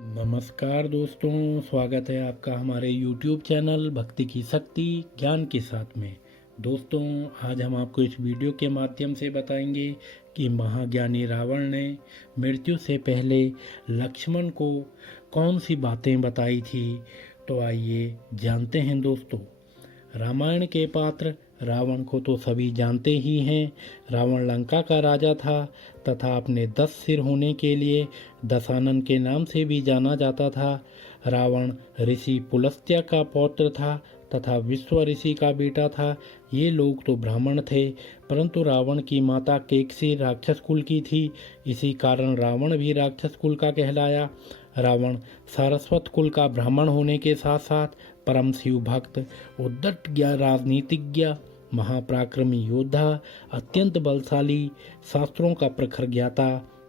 नमस्कार दोस्तों, स्वागत है आपका हमारे YouTube चैनल भक्ति की शक्ति ज्ञान के साथ में। दोस्तों, आज हम आपको इस वीडियो के माध्यम से बताएंगे कि महाज्ञानी रावण ने मृत्यु से पहले लक्ष्मण को कौन सी बातें बताई थी। तो आइए जानते हैं दोस्तों। रामायण के पात्र रावण को तो सभी जानते ही हैं। रावण लंका का राजा था तथा अपने 10 सिर होने के लिए दशानन के नाम से भी जाना जाता था। रावण ऋषि पुलस्त्य का पौत्र था तथा विश्व ऋषि का बेटा था। ये लोग तो ब्राह्मण थे, परंतु रावण की माता केकसी राक्षस कुल की थी। इसी कारण रावण भी राक्षस कुल का कहलाया। रावण सारस्वत कुल का ब्राह्मण होने के साथ साथ परम शिव भक्त, उद्दट राजनीतिज्ञ, महापराक्रमी योद्धा, अत्यंत बलशाली, शास्त्रों का प्रखर ज्ञाता,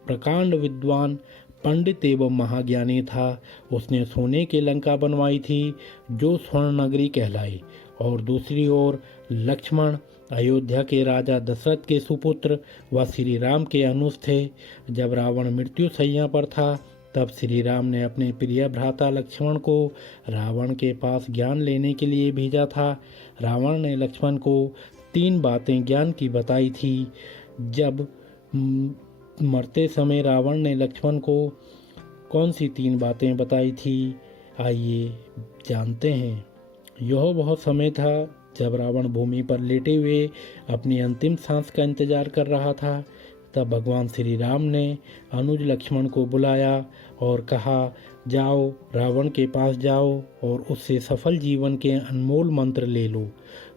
प्रकांड विद्वान, पंडित एवं महाज्ञानी था। उसने सोने की लंका बनवाई थी जो स्वर्ण नगरी कहलाई। और दूसरी ओर लक्ष्मण अयोध्या के राजा दशरथ के सुपुत्र व श्री राम के अनुज थे। जब रावण मृत्यु शैया पर था तब श्री राम ने अपने प्रिय भ्राता लक्ष्मण को रावण के पास ज्ञान लेने के लिए भेजा था। रावण ने लक्ष्मण को 3 बातें ज्ञान की बताई थी। जब मरते समय रावण ने लक्ष्मण को कौन सी 3 बातें बताई थी, आइए जानते हैं। यह वह समय था जब रावण भूमि पर लेटे हुए अपनी अंतिम सांस का इंतजार कर रहा था। तब भगवान श्री राम ने अनुज लक्ष्मण को बुलाया और कहा, जाओ रावण के पास जाओ और उससे सफल जीवन के अनमोल मंत्र ले लो।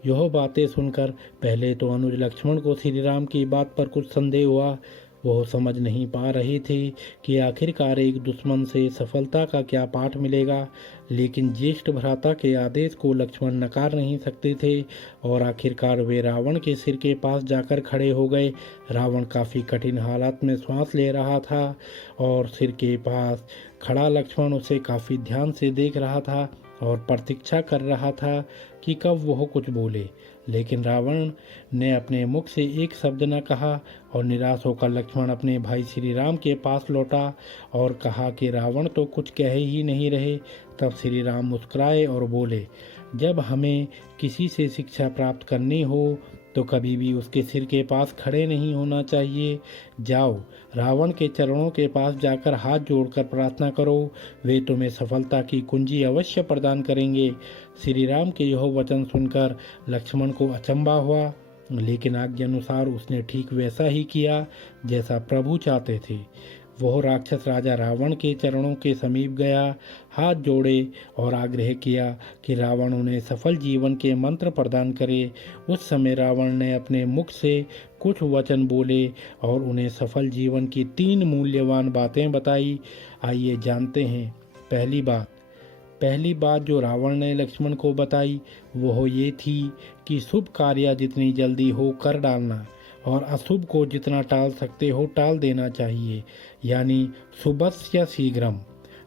यह बातें सुनकर पहले तो अनुज लक्ष्मण को श्री राम की बात पर कुछ संदेह हुआ। वह समझ नहीं पा रहे थे कि आखिरकार एक दुश्मन से सफलता का क्या पाठ मिलेगा, लेकिन ज्येष्ठ भ्राता के आदेश को लक्ष्मण नकार नहीं सकते थे और आखिरकार वे रावण के सिर के पास जाकर खड़े हो गए। रावण काफ़ी कठिन हालात में श्वास ले रहा था और सिर के पास खड़ा लक्ष्मण उसे काफ़ी ध्यान से देख रहा था और प्रतीक्षा कर रहा था कि कब वह कुछ बोले, लेकिन रावण ने अपने मुख से एक शब्द न कहा और निराश होकर लक्ष्मण अपने भाई श्री राम के पास लौटा और कहा कि रावण तो कुछ कह ही नहीं रहे। तब श्री राम मुस्कुराए और बोले, जब हमें किसी से शिक्षा प्राप्त करनी हो तो कभी भी उसके सिर के पास खड़े नहीं होना चाहिए। जाओ रावण के चरणों के पास जाकर हाथ जोड़कर प्रार्थना करो, वे तुम्हें सफलता की कुंजी अवश्य प्रदान करेंगे। श्री राम के यह वचन सुनकर लक्ष्मण को अचंभा हुआ, लेकिन आज्ञा अनुसार उसने ठीक वैसा ही किया जैसा प्रभु चाहते थे। वह राक्षस राजा रावण के चरणों के समीप गया, हाथ जोड़े और आग्रह किया कि रावण उन्हें सफल जीवन के मंत्र प्रदान करे। उस समय रावण ने अपने मुख से कुछ वचन बोले और उन्हें सफल जीवन की 3 मूल्यवान बातें बताई। आइए जानते हैं। पहली बात जो रावण ने लक्ष्मण को बताई वह ये थी कि शुभ कार्य जितनी जल्दी हो कर डालना और अशुभ को जितना टाल सकते हो टाल देना चाहिए, यानी शुभस्य शीघ्रम।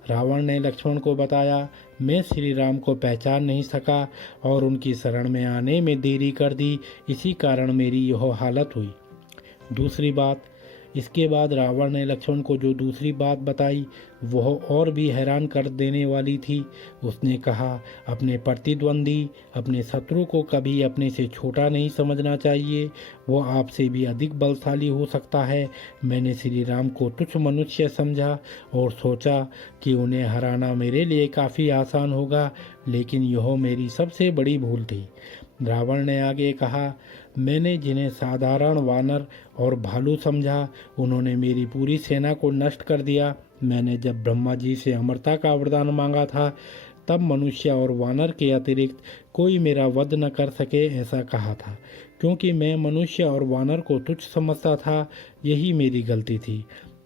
रावण ने लक्ष्मण को बताया, मैं श्री राम को पहचान नहीं सका और उनकी शरण में आने में देरी कर दी, इसी कारण मेरी यह हालत हुई। दूसरी बात, इसके बाद रावण ने लक्ष्मण को जो दूसरी बात बताई वह और भी हैरान कर देने वाली थी। उसने कहा, अपने प्रतिद्वंदी, अपने शत्रु को कभी अपने से छोटा नहीं समझना चाहिए। वो आपसे भी अधिक बलशाली हो सकता है। मैंने श्री राम को तुच्छ मनुष्य समझा और सोचा कि उन्हें हराना मेरे लिए काफ़ी आसान होगा, लेकिन यह मेरी सबसे बड़ी भूल थी। रावण ने आगे कहा, मैंने जिन्हें साधारण वानर और भालू समझा उन्होंने मेरी पूरी सेना को नष्ट कर दिया। मैंने जब ब्रह्मा जी से अमरता का वरदान मांगा था तब मनुष्य और वानर के अतिरिक्त कोई मेरा वध न कर सके ऐसा कहा था, क्योंकि मैं मनुष्य और वानर को तुच्छ समझता था। यही मेरी गलती थी।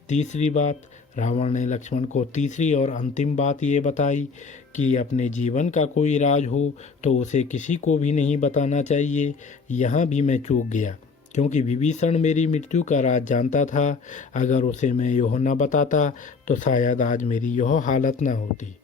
तीसरी बात, रावण ने लक्ष्मण को तीसरी और अंतिम बात ये बताई कि अपने जीवन का कोई राज हो तो उसे किसी को भी नहीं बताना चाहिए। यहाँ भी मैं चूक गया, क्योंकि विभीषण मेरी मृत्यु का राज जानता था। अगर उसे मैं यह न बताता तो शायद आज मेरी यह हालत न होती।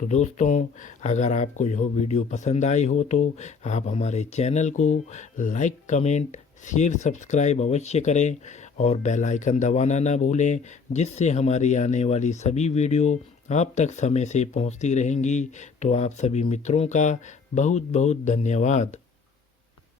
तो दोस्तों, अगर आपको यह वीडियो पसंद आई हो तो आप हमारे चैनल को लाइक, कमेंट, शेयर, सब्सक्राइब अवश्य करें और बेल आइकन दबाना ना भूलें, जिससे हमारी आने वाली सभी वीडियो आप तक समय से पहुंचती रहेंगी। तो आप सभी मित्रों का बहुत बहुत धन्यवाद।